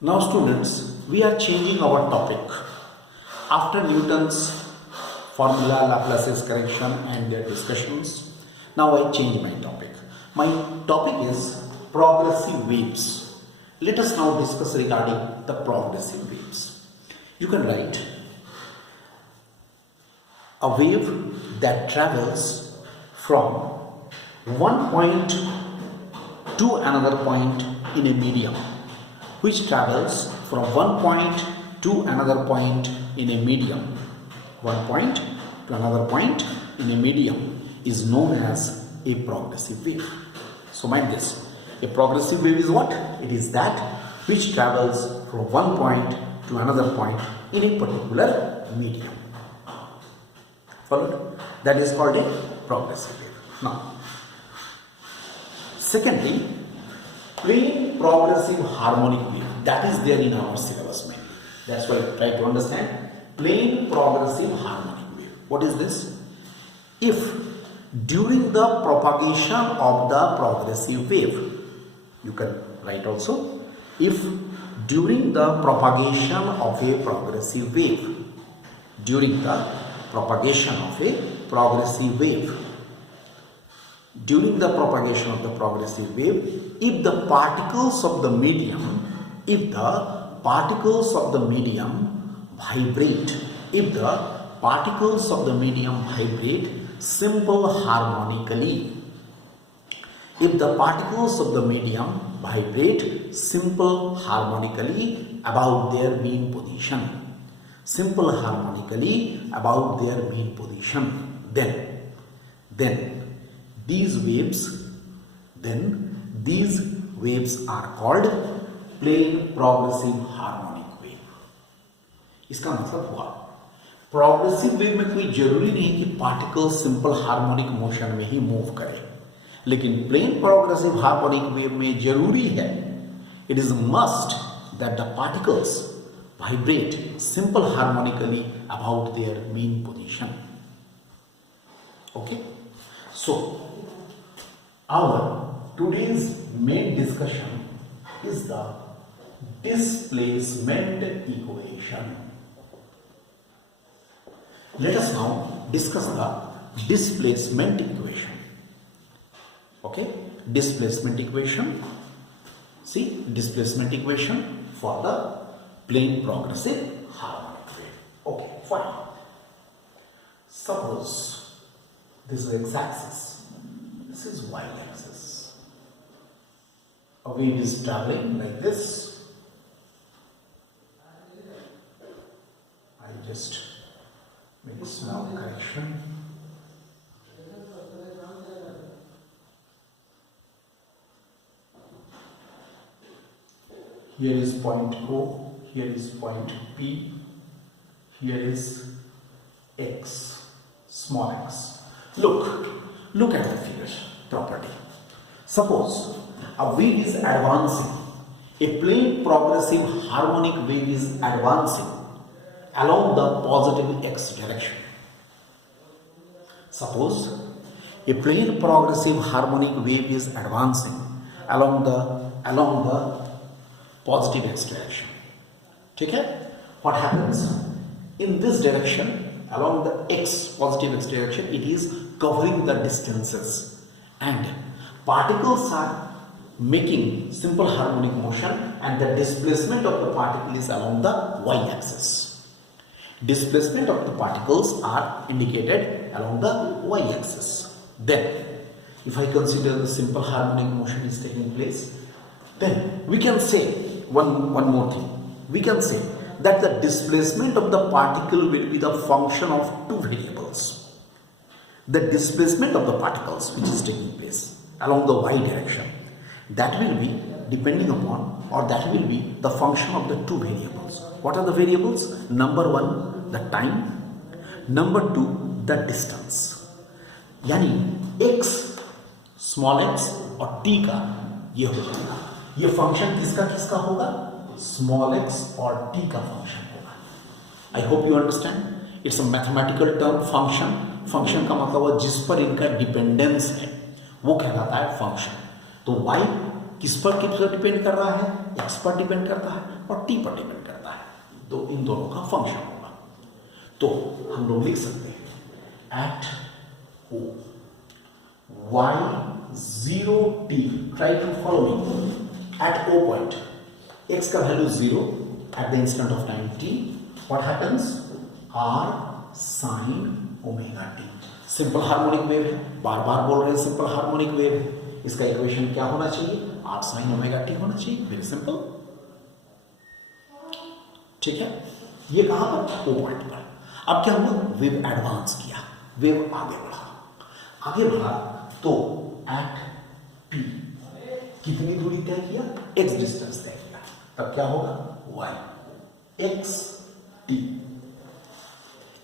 Now students, we are changing our topic. After Newton's formula, Laplace's correction and their discussions, now I change my topic. My topic is progressive waves. Let us now discuss regarding the progressive waves. You can write a wave that travels from one point to another point in a medium, which travels from one point to another point in a medium. One point to another point in a medium is known as a progressive wave. So mind this, a progressive wave is what? It is that which travels from one point to another point in a particular medium. Followed? That is called a progressive wave. Now, secondly, plain progressive harmonic wave, that is there in our syllabus mainly. That's why I try to understand plain progressive harmonic wave. What is this? If during the propagation of the progressive wave, you can write also, if during the propagation of a progressive wave, during the propagation of a progressive wave, during the propagation of the progressive wave, if the particles of the medium, vibrate, if the particles of the medium vibrate simple harmonically, if the particles of the medium vibrate simple harmonically about their mean position, simple harmonically about their mean position, then these waves are called plain progressive harmonic wave. इसका मतलब हुआ progressive wave में कोई जरूरी नहीं कि particle simple harmonic motion में ही मूव करे, लेकिन प्लेन प्रोग्रेसिव हार्मोनिक वेव में जरूरी है, it is must that the particles vibrate simple harmonically about their mean position. Okay, so our today's main discussion is the displacement equation. Let us now discuss the displacement equation. Okay, displacement equation. See, displacement equation for the plain progressive harmonic wave. Okay, fine. Suppose this is x-axis, this is y-axis. A wave is traveling like this. I just make a small correction. Here is point O. Here is point P, here is X, small x. Look at the figure property. Suppose a wave is advancing, a plain progressive harmonic wave is advancing along the positive x direction. Suppose a plain progressive harmonic wave is advancing along the positive x direction. ठीक है? What happens in this direction, along the positive x direction, it is covering the distances and particles are making simple harmonic motion, and the displacement of the particle is along the y-axis. Displacement of the particles are indicated along the y-axis. Then if I consider the simple harmonic motion is taking place, then we can say one more thing. We can say that the displacement of the particle will be the function of two variables. The displacement of the particles which is taking place along the y direction, that will be depending upon, or that will be the function of the two variables. What are the variables? Number one, the time. Number two, the distance. यानी x, small x और t का ये हो जाएगा. ये फंक्शन किसका होगा? Small x और टी का फंक्शन होगा. आई hope you understand. It's a mathematical term function. Function का मतलब जिस पर इनका डिपेंडेंस है वो कहलाता है फंक्शन. तो y किस पर डिपेंड कर रहा है? एक्स पर डिपेंड करता है और टी पर डिपेंड करता है, तो इन दोनों का फंक्शन होगा। तो हम लोग लिख सकते हैं at O y0t, try to follow me, at O point x का वैल्यू 0 at the instant of time t, what happens? r sin omega t। Simple harmonic wave है, बार बार बोल रहे हैं सिंपल हार्मोनिक वेव है, इसका इक्वेशन क्या होना चाहिए? r sin omega t होना चाहिए, वेरी सिंपल। ठीक है, ये कहां पर? O पॉइंट पर। अब क्या हुआ? वेव एडवांस किया, वेव आगे बढ़ा तो एट p कितनी दूरी तय किया? x डिस्टेंस तय किया, तब क्या होगा? y x t,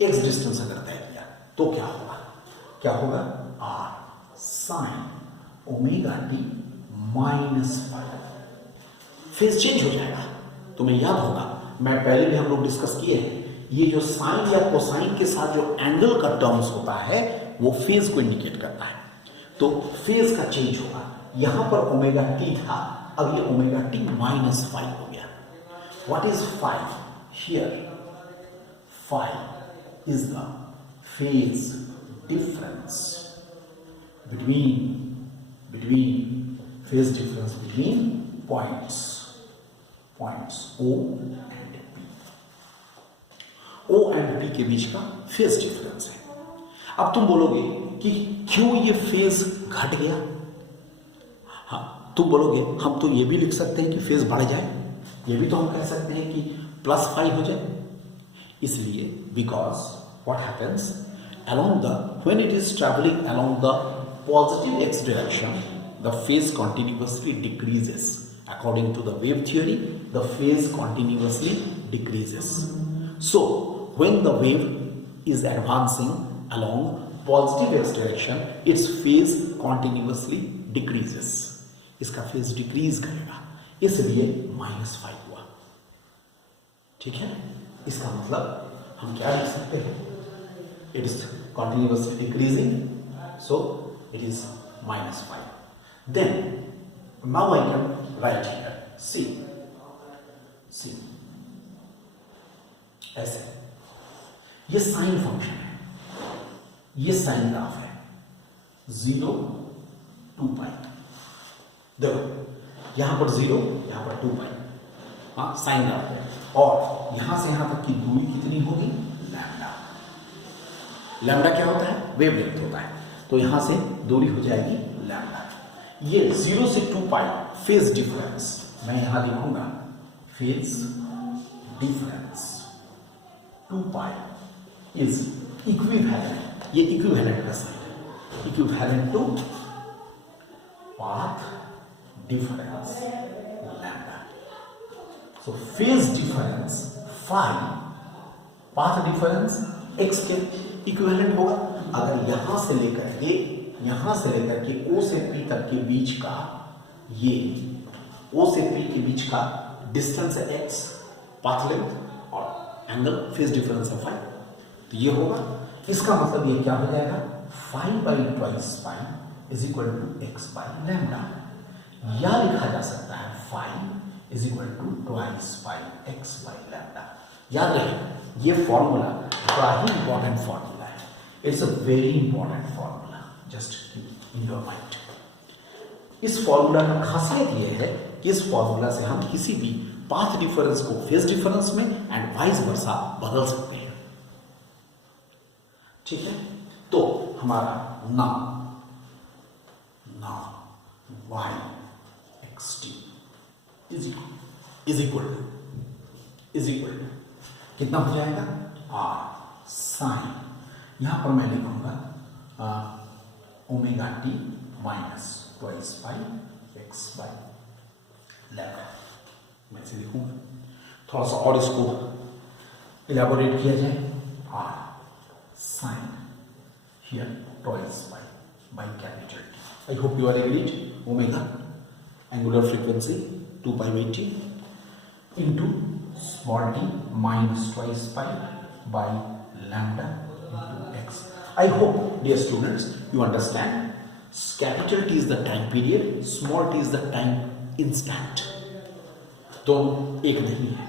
x distance अगर तय किया तो क्या होगा? r sin omega t minus five. Phase change हो जाएगा। तुम्हें याद होगा, मैं पहले भी हम लोग डिस्कस किए हैं, ये जो साइन या कोसाइन के साथ जो एंगल का टर्म्स होता है वो फेज को इंडिकेट करता है, तो फेज का चेंज होगा। यहां पर ओमेगा टी था, अब ये ओमेगा टी माइनस फाइव हो गया। What is five here? Five is the phase difference between phase difference between points O and P। O and P के बीच का फेज डिफरेंस है। अब तुम बोलोगे कि क्यों ये फेज घट गया? हाँ, तुम बोलोगे हम तो ये भी लिख सकते हैं कि फेज बढ़ जाए, ये भी तो हम कह सकते हैं कि +5 हो जाए। इसलिए because what happens along the, when it is traveling along the positive x direction, the phase continuously decreases. According to the wave theory, the phase continuously decreases. So when the wave is advancing along positive x direction, its phase continuously decreases. इसका phase decrease करेगा, इसलिए -5 हुआ। ठीक है, इसका मतलब हम क्या लिख सकते हैं? It is continuously decreasing, so it is -5. Then now I can write here, see ऐसे, ये साइन फंक्शन है, ये साइन ग्राफ है, 0 2 पाई। देखो यहां पर 0, यहां पर 2 पाई, हाँ साइन ग्राफ है, और यहां से यहां तक की दूरी कितनी होगी? लैम्डा क्या होता है? वेवलेंथ होता है, तो यहां से दूरी हो जाएगी लैम्डा। ये 0 से 2 पाई फेज डिफरेंस, मैं यहां लिखूंगा phase difference 2 pi is equivalent, ये इक्विवेलेंट का साइन है, equivalent to path difference lambda. So phase difference 5, path difference x के इक्विवेलेंट होगा। अगर यहां से लेकर के O से P तक के बीच का, ये O से P के बीच का डिस्टेंस है x, पाथ लेंथ, और एंगल फेज डिफरेंस है 5, तो ये होगा। इसका मतलब ये क्या हो जाएगा? 5/2 pi is equal to x by lambda, या लिखा जा सकता है 5 is equal to 2 pi x by lambda. याद रहे ये फॉर्मूला बड़ा ही इंपॉर्टेंट फॉर्मूला है, it's a very important formula, just keep in your mind. इस फॉर्मूला की खासियत ये है कि इस फॉर्मूला से हम किसी भी पाथ डिफरेंस को फेज डिफरेंस में एंड वाइस वर्सा बदल सकते हैं। ठीक है, तो हमारा नाम y xt is equal to कितना हो जाएगा? r साइन, यहां पर मैं लिखूंगा omega t minus 2 pi x by lambda, मैं इसे लिखूंगा। थोड़ा सा और इसको इलेबोरेट किया जाए, r sign here 2 pi by capital T। I hope you are agreed. Omega angular frequency 2 pi by t into small t minus 2 pi by lambda into x. I hope, dear students, you understand. Capital T is the time period, small t is the time instant, दोनों एक नहीं है।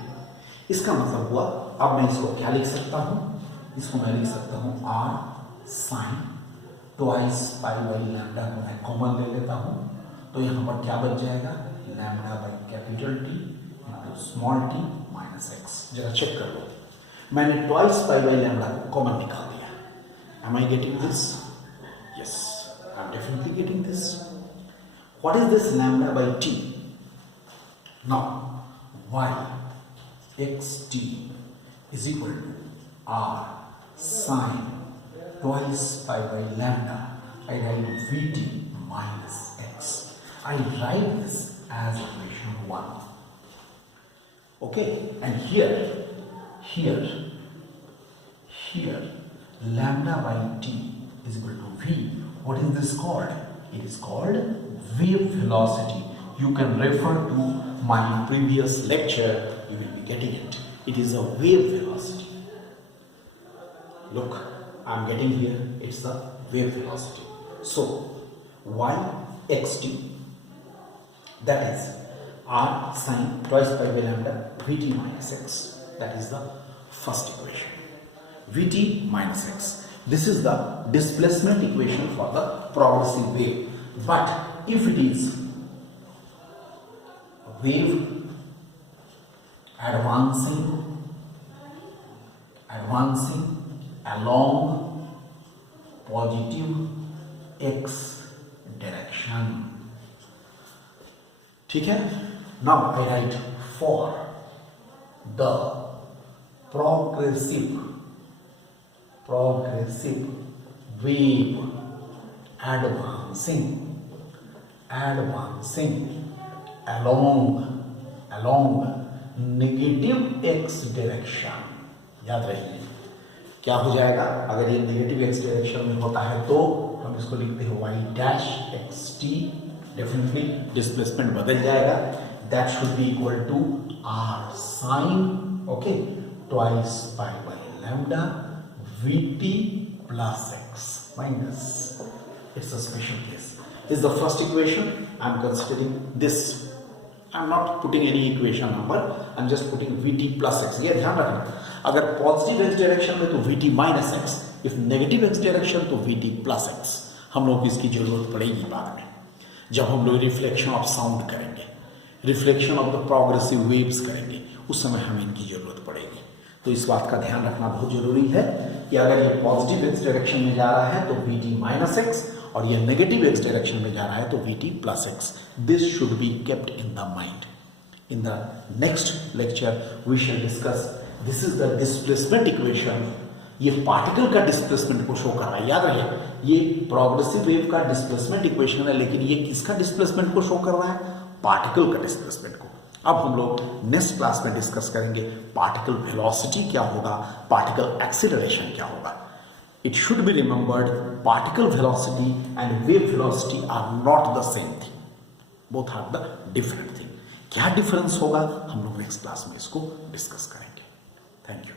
इसका मतलब हुआ, अब मैं इसको क्या लिख सकता हूं, इसको मैं लिख सकता हूं r sin twice pi by lambda को मैं कॉमन ले लेता हूं, तो यहां पर क्या बच जाएगा, lambda by capital T into small t minus x. जरा चेक कर लो, मैंने ट्वाइस पाई बाई लैम्डा को कॉमन निकाल दिया। Am I getting this? Yes, I am definitely getting this. What is this lambda by T? Now y xt is equal to r sin twice pi by lambda. I write vt minus x. I write this as equation 1. Okay, and here lambda by t is equal to v. What is this called? It is called wave velocity. You can refer to my previous lecture, you will be getting it. It is a wave velocity. Look, I am getting here, it's the wave velocity. So, y xt, that is r sin twice pi by lambda vt minus x. That is the first equation. Vt minus x. This is the displacement equation for the progressive wave. But if it is wave advancing along positive x direction, ठीक है। Now I write for the progressive wave advancing along negative x direction। याद रहिए क्या हो जाएगा, अगर ये negative x direction में होता है तो हम इसको लिखते हैं y dash x t. Definitely displacement बदल जाएगा, that should be equal to r sign okay twice pi by lambda vt plus x minus, it's a special case. This is the first equation. I am considering this. I am not putting any equation number. I am just putting vt plus x. ये ध्यान रखना, अगर positive x direction में तो vt minus x, if negative x direction तो vt plus x. हम लोग इसकी जरूरत पड़ेगी बाद में, जब हम लोग रिफ्लेक्शन ऑफ साउंड करेंगे, reflection of the progressive waves करेंगे, उस समय हमें इनकी जरूरत पड़ेगी। तो इस बात का ध्यान रखना बहुत जरूरी है कि अगर ये पॉजिटिव एक्स डायरेक्शन में जा रहा है तो vt माइनस एक्स, और ये नेगेटिव एक्स डायरेक्शन में जा रहा है तो vt plus x. This should be kept in the mind. In the next lecture we shall discuss, this is the displacement equation. ये पार्टिकल का डिस्प्लेसमेंट को शो कर रहा है, याद रहिए ये प्रोग्रेसिव वेव का डिस्प्लेसमेंट इक्वेशन है, लेकिन ये किसका डिस्प्लेसमेंट को शो कर रहा है, पार्टिकल का डिस्प्लेसमेंट को। अब हम लोग नेक्स्ट क्लास में डिस्कस करेंगे पार्टिकल वेलोसिटी क्या होगा, पार्टिकल एक्सीलरेशन क्या होगा। It should be remembered, particle velocity and wave velocity are not the same thing. Both are the different thing. क्या डिफरेंस होगा हम लोग नेक्स्ट क्लास में इसको डिस्कस करेंगे। Thank you.